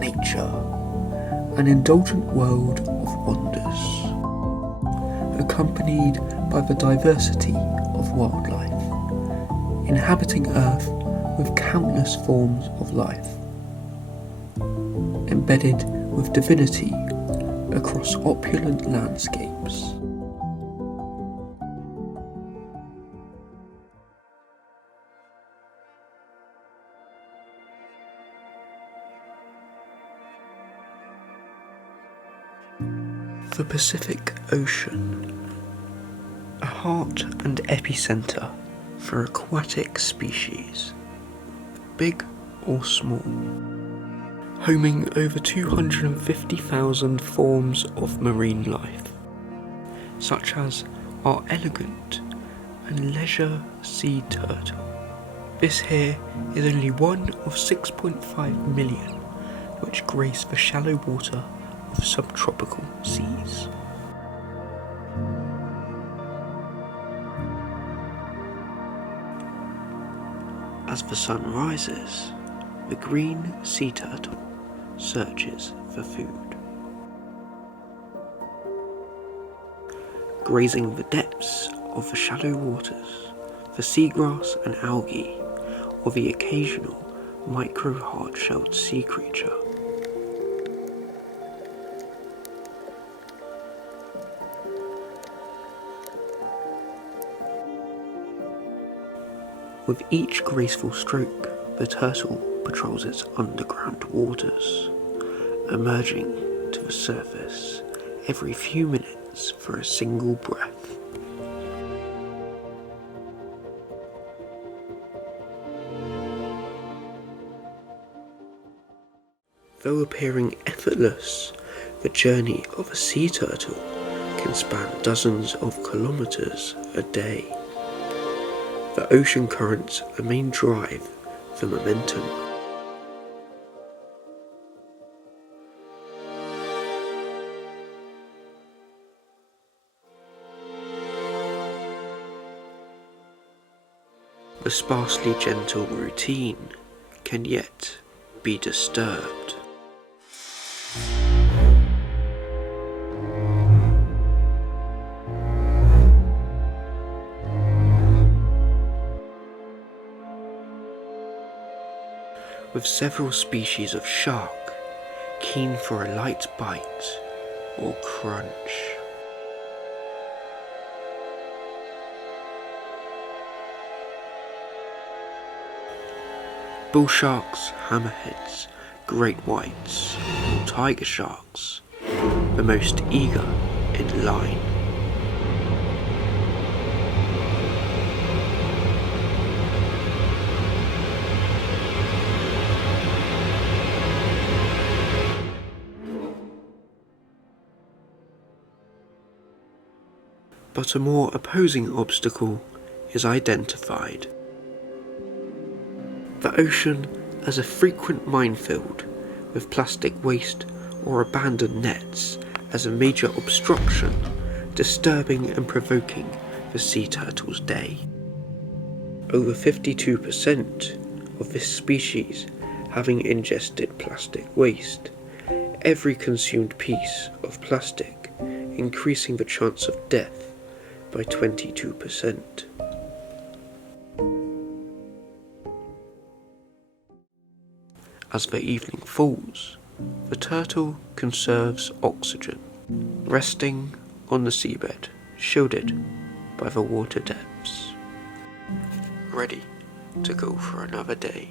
Nature, an indulgent world of wonders, accompanied by the diversity of wildlife, inhabiting Earth with countless forms of life, embedded with divinity across opulent landscapes. The Pacific Ocean, a heart and epicenter for aquatic species, big or small, homing over 250,000 forms of marine life, such as our elegant and leisure sea turtle. This here is only one of 6.5 million which grace the shallow water of subtropical seas. As the sun rises, the green sea turtle searches for food. Grazing the depths of the shallow waters, the seagrass and algae, or the occasional micro-hard-shelled sea creature. With each graceful stroke, the turtle patrols its underground waters, emerging to the surface every few minutes for a single breath. Though appearing effortless, the journey of a sea turtle can span dozens of kilometers a day. The ocean currents are the main drive for momentum. The sparsely gentle routine can yet be disturbed. With several species of shark keen for a light bite or crunch. Bull sharks, hammerheads, great whites, tiger sharks, the most eager in line. but a more opposing obstacle is identified. The ocean as a frequent minefield, with plastic waste or abandoned nets as a major obstruction, disturbing and provoking the sea turtle's day. Over 52% of this species having ingested plastic waste, every consumed piece of plastic increasing the chance of death by 22%. As the evening falls, the turtle conserves oxygen, resting on the seabed, shielded by the water depths, ready to go for another day.